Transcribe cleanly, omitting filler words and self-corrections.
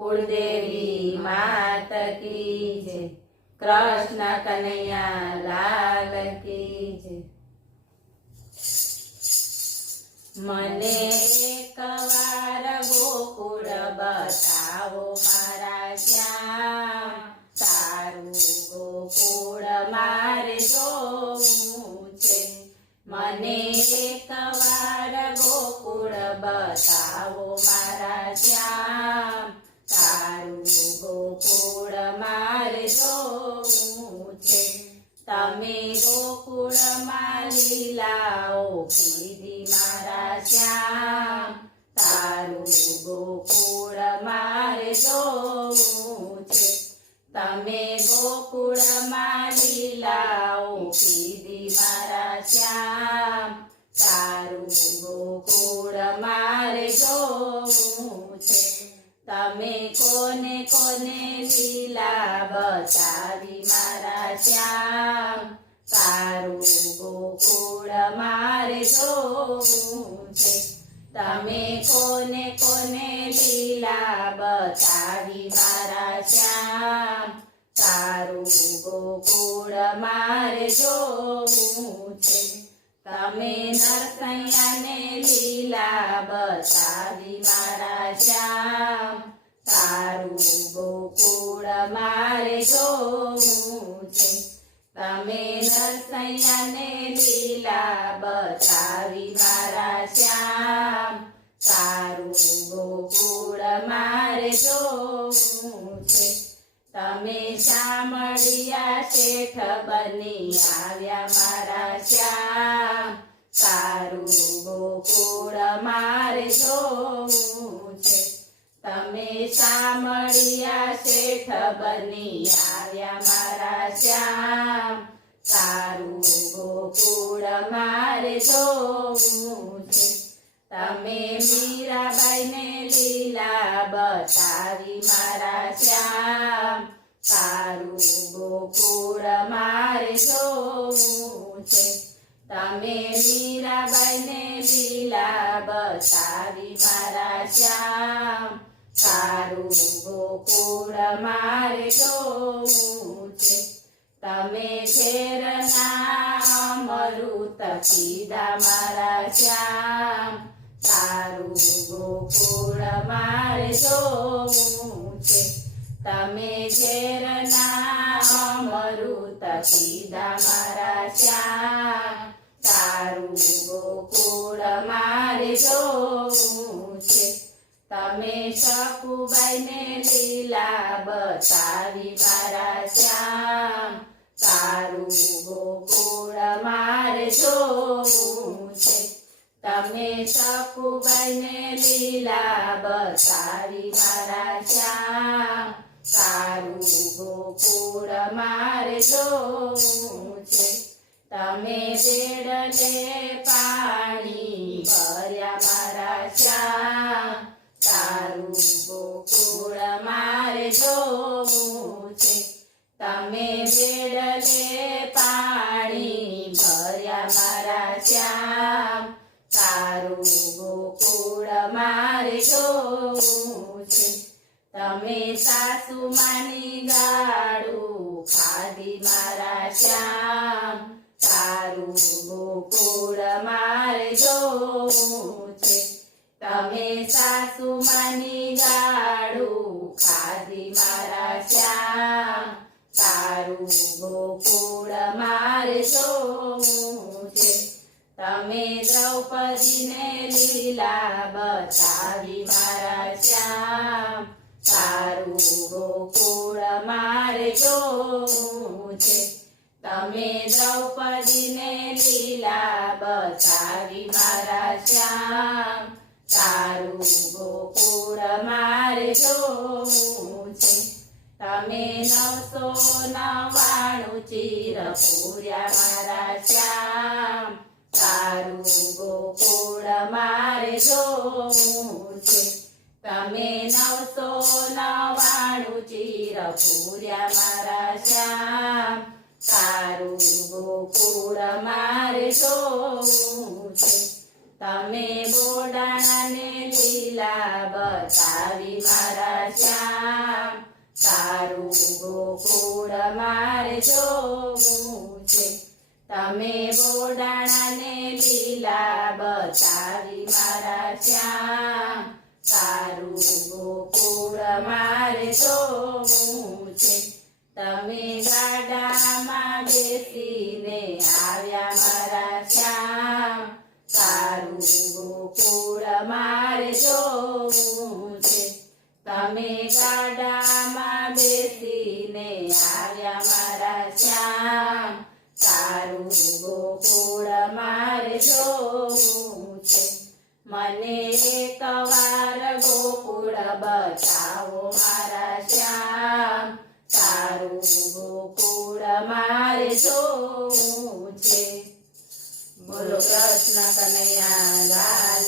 कुलदेवी मात की जय। कृष्ण कन्हैया लाल की जय। मने एकवार गोकुळ बतावो मारा श्याम। तारू गोकुळ मारे जोवुं छे। मने एकवार गोकुळ बतावो मारा श्याम। तारू गोकुळ मारे जोवुं छे। तमे गोकुळमां लीलाओ कीधी मारा श्याम। तारू गोकुळ मारे जोवुं छे। तमे गोकुळमां लीलाओ कीधी मारा श्याम। तारू गोकुळ मारे जोवुं छे। तमे कोने कोने लीला बतावी मारा श्याम। तारू गोकुळ मारे जोवुं छे। तमे कोने कोने लीला बतावी मारा श्याम। तारू गोकुळ मारे जोवुं छे। तमे नरसैयाने लीला बतावी मारा श्याम। तारू गोकुळ मारे जोवुं छे। तमे नरसैयाने लीला बतावी मारा श्याम। तारू गोकुळ मारे जोवुं छे। तमे शामળિયા શેઠ બની આવ્યા મારા શ્યામ। તારું ગોકુળ મારે જોવું છે। તમે શામળિયા શેઠ બની આવ્યા મારા શ્યામ। તારું ગોકુળ મારે જોવું છે। તમે મીરાબાઈને લીલા बतावी मारा श्याम। तारू गोकुळ मारे जोवुं छे। तमे मीराबाઈને लीला बतावी मारा श्याम। तारू गोकुळ मारे जोवुं छे। तमे झेરના અમૃત પીધા મારા શ્યામ। तारू गोकुळ मारे जोवुं छे। तमे झेરના અમૃત પીધા मारा श्याम। तारू गोकुळ मारे जोवुं छे। तमे શકુબાઈને लीला बतावी मारा श्याम। तारू गोकुळ मारे जोवुं छे। तमे શકુબાઈને लीला बतावी मारा श्याम। तारू गोकुळ मारे जोवुं छे। तमे વેડલે પાણી ભર્યા મારા શ્યામ। તારું ગોકુળ મારે જોવું છે। તમે વેડલે પાણી ભર્યા મારા શ્યામ। તારું ગોકુળ મારે જોવું છે। તમે સાસુમાની ગાળું ખાધી મારા શ્યામ। તારું ગોકુળ મારે જોવું છે। તમે સાસુમાની ગાળું ખાધી મારા શ્યામ। તારું ગોકુળ મારે જોવું છે। तमे द्रौपदीने लीला बतावी मारा श्याम। तारू गोकुळ मारे जोवुं छे। तमे द्रौपदीने लीला बतावी मारा श्याम। तारू गोकुळ मारे जोवुं छे। तमे 999 ચીર પૂર્યા મારા શ્યામ। तारू गोकुळ मारे जोवुं छे। तमे 999 ચીર પૂર્યા મારા શ્યામ। તારું ગોકુળ મારે જોવું છે। તમે બોડાણાને લીલા લીલા બતાવી મારા શ્યામ તારું ગોકુળ મારે જોવું છે તમે બોડાણાને લીલા બતાવી મારા શ્યામ તારું ગોકુળ મારે જોવું છે તમે ગાડામાં બેસીને આવ્યા મારા શ્યામ તારું ગોકુળ મારે જોવું છે તમે ગાડામાં બેસીને આવ્યા મારા શ્યામ તારું ગોકુળ મારે જોવું છે મને એકવાર ગોકુળ બતાવો મારા શ્યામ તારું ગોકુળ મારે જોવું છે બોલો કૃષ્ણ કનૈયા લાલ